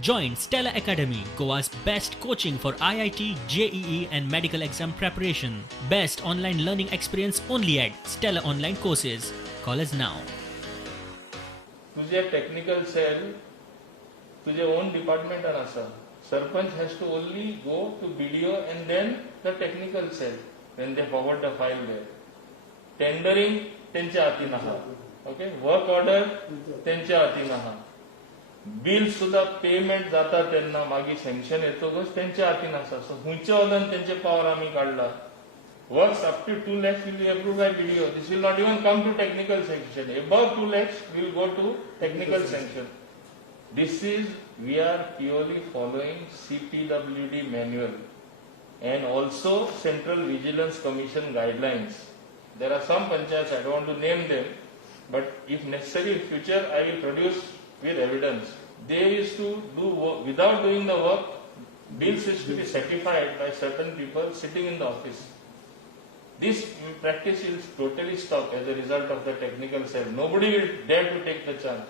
Join Stella Academy, Goa's best coaching for IIT, JEE and medical exam preparation. Best online learning experience only at Stella Online Courses. Call us now. तुझे technical cell तुझे own डिपार्टमेंटान आसा. Sarpanch has to only go to BDO and then the technical cell. Then they forward the file there. Tendering त्यांच्या हातीन आहा. Okay, work order त्यांच्या हातीन आहा. Bill सुद्धा पेमेंट जाता तेन्ना मागीर सँक्शन येतकच त्यांच्या हातीन आसा. सो हुंयच्या वदान त्यांचे पावर आमी काढला. Works up to 2 lakhs will be approved by BDO. This will not even come to technical sanction. Above 2 lakhs will go to technical sanction. This is, we are purely following CPWD manual and also Central Vigilance Commission guidelines. There are some panchayats, I don't want to name them, but if necessary in future I will produce with evidence. They used to do work, without doing the work, bills used to be certified by certain people sitting in the office. This practice will totally stop as a result of the technical cell. Nobody will dare to take the chance.